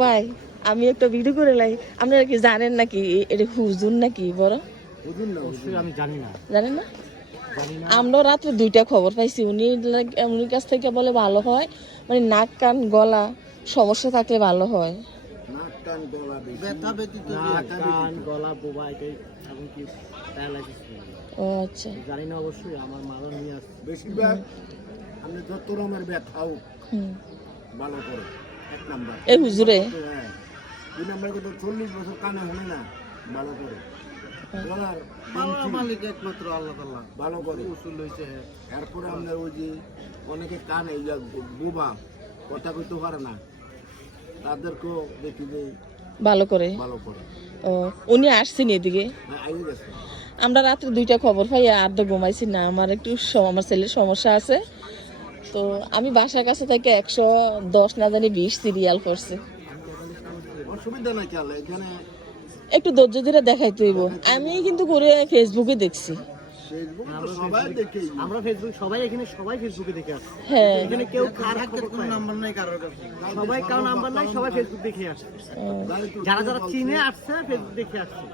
ভাই আমি একটা ভিডিও করে লাই, আপনারা কি জানেন নাকি এটা হুজুর নাকি বড়? আমি জানি না। জানেন না? আমরা রাত্রে 2টা খবর পাইছি, উনির কাছ থেকে বলে ভালো হয়, মানে নাক কান গলা সমস্যা থাকলে ভালো হয়। নাক কান গলা ব্যথা ব্যতীত নাক কান গলা বোবা এটাই এমনকি প্যারালাইসিস। ও আচ্ছা, জানি না অবশ্যই, আমার মারও নিয়ে আসছে। বেশিরভাগ আপনি যত রকমের ব্যথাও ভালো করে এক নাম্বার এই হুজুরে। হ্যাঁ, 2 নাম্বার কিন্তু 40 বছর কানে শুনে না ভালো করে। গলার মালিক একমাত্র আল্লাহ তাআলা ভালো করে উসুল হইছে। এরপরে আমরা ওই যে অনেকে কানে বোবা কথা কইতে পারে না, তাদেরকেও দেখি যে ভালো করে। ও উনি আসছেন এদিকে। আমরা রাত্রে 2টা খবর পাই, আর তো ঘুমাইছি না, আমার একটু আমার ছেলের সমস্যা আছে, তো আমি বাসার কাছে থেকে 110 না জানি 20 সিরিয়াল করছে। অসুবিধা নাই, চলে এখানে একটু ধৈর্য ধরে দেখাইতে হইব। আমি কিন্তু করে ফেসবুকে দেখছি। আমরা ফেসবুক সবাই এখানে সবাই ফেসবুকে দেখে আসছে। হ্যাঁ, এখানে কেউ খারাপ কোনো নাম্বার নাই কারোর কাছে, সবাই কারো নাম্বার নাই, সবাই ফেসবুক দেখে আসছে। যারা যারা চিনে আসছে ফেসবুক দেখে আসছে।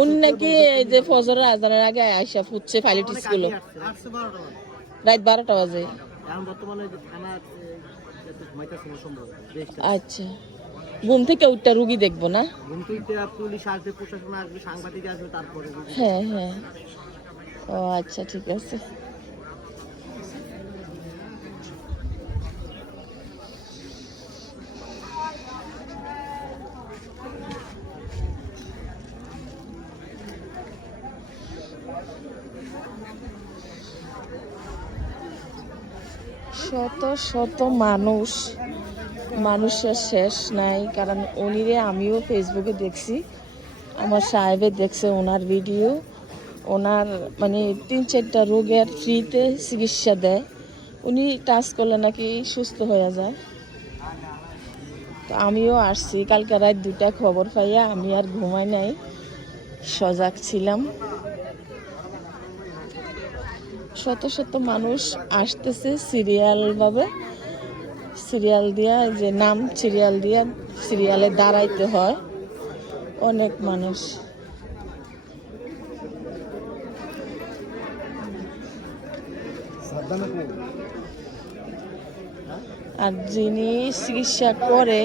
উনি নাকি এই যে ফজরের আজানের আগে আয়সা ফুটছে পাইলট স্কুল, রাত 12টা বাজে। এখন বর্তমানে থানা ঘুমাইতেছে না সম্ভব। আচ্ছা, ঘুম থেকে উঠটা রুগী দেখবো না? ঘুম থেকে পুলিশ আসবে, প্রশাসন আসবে, সাংবাদিক আসবে, তারপরে। হ্যাঁ হ্যাঁ, ও আচ্ছা ঠিক আছে। শত শত মানুষের শেষ নাই, কারণ উনিরে আমিও ফেসবুকে দেখছি, আমার সাহেবে দেখছে ওনার ভিডিও, ওনার মানে 3-4টা রোগের ফ্রিতে চিকিৎসা দেয়, উনি টাচ করলে নাকি সুস্থ হয়ে যায়। তো আমিও আসছি, কালকে রাত 2টা খবর পাইয়া আমি আর ঘুমাই নাই, সজাগ ছিলাম। শত শত মানুষ আসতেছে সিরিয়ালভাবে, সিরিয়াল দিয়া যে নাম সিরিয়াল দিয়া সিরিয়ালে দাঁড়াইতে হয় অনেক মানুষ। আর যিনি চিকিৎসা করে